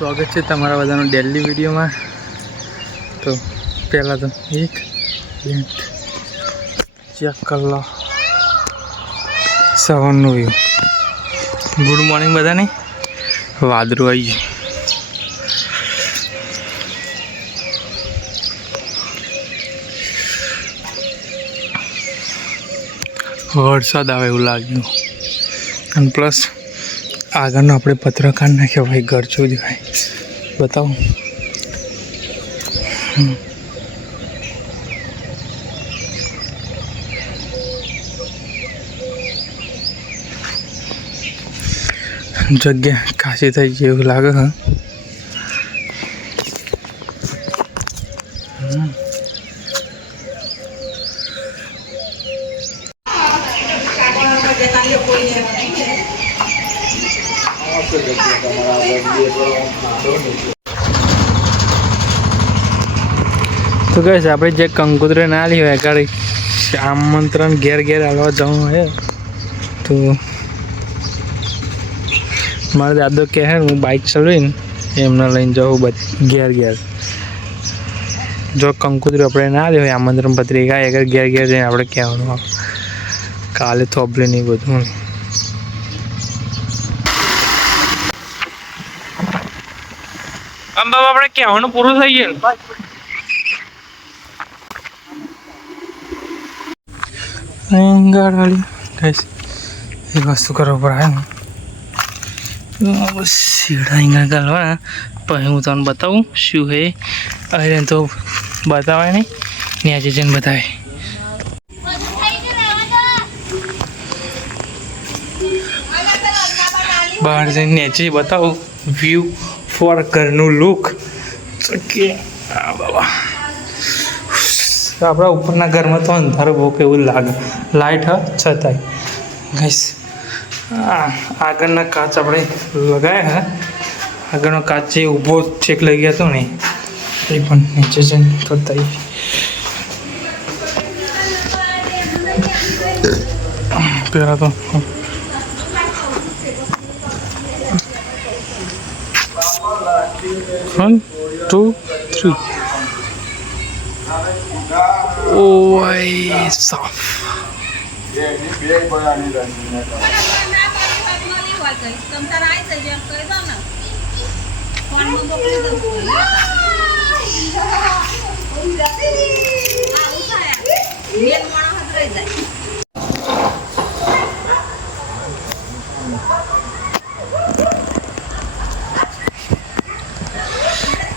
સ્વાગત છે તમારા બધાનો ડેલી વિડીયોમાં। તો પહેલાં તો એક બેન્ટ ચેક કરી લો સવારનું વ્યૂ। ગુડ મોર્નિંગ બધાને। વાદળું આવી ગયું, વરસાદ આવે એવું લાગ્યું અને પ્લસ આગળનો આપણે પત્રકાર નાખ્યો ભાઈ, ઘર જોઈ દેવાય બતાવું। જગ્યા ખાસી થઈ ગઈ એવું લાગે હા। તો કહે છે આપણે જે કંકોત્રી ના લી હોય આગળ આમંત્રણ ઘેર ઘેર હાલવા જવું હોય તો મારા દાદો કહે હું બાઇક ચલાવીને એમને લઈને જાઉં ઘેર ઘેર। જો કંકોત્રી આપણે ના લી હોય આમંત્રણ પત્રિકા આગળ ઘેર ઘેર જઈને આપણે કહેવાનું કાલે થોભલે નહીં બધું। આમ બાબા આપણે કહેવાનું પૂરું થઈ ગયું। ગાડી ગાઈસ એક વસ્તુ કરવા પર આવ્યો બસ સીડા અહીંયા ગાળવાના પછી હું તમને બતાવું શું હે। અરે તો બતાવાય નહીં ત્યાં જઈને બતાવે। બહાર જઈને નીચે બતાવું વ્યૂ ફોર ઘરનું લુક કે બાબા આપણા ઉપરના ઘરમાં તો અંધારું બહુ કેવું લાગે, લાઇટ હ છતાંય ગાઈસ આગળના કાચ આપણે લગાવ્યા હે। આગળનો કાચ જે ઊભો છેક લઈ ગયા હતો ને એ પણ નીચે જઈને કરતા પહેલાં તો 1 2 3 ઓય સાફ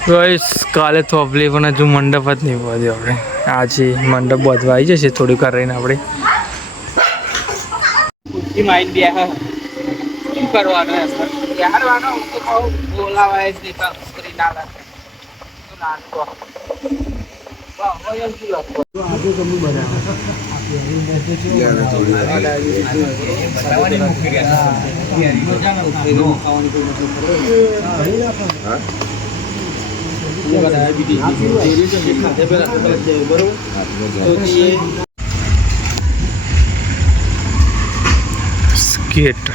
ગાઈસ કાલે થોભલી પણ હજુ મંડપ જ નહીં બાંધ્યો આપણે। આજે મંડપ બાંધવા આવી જશે થોડીક વાર રહીને આપણે। શું કરવાનું બોલાવાય જ નહીં કરી ના સ્કેટ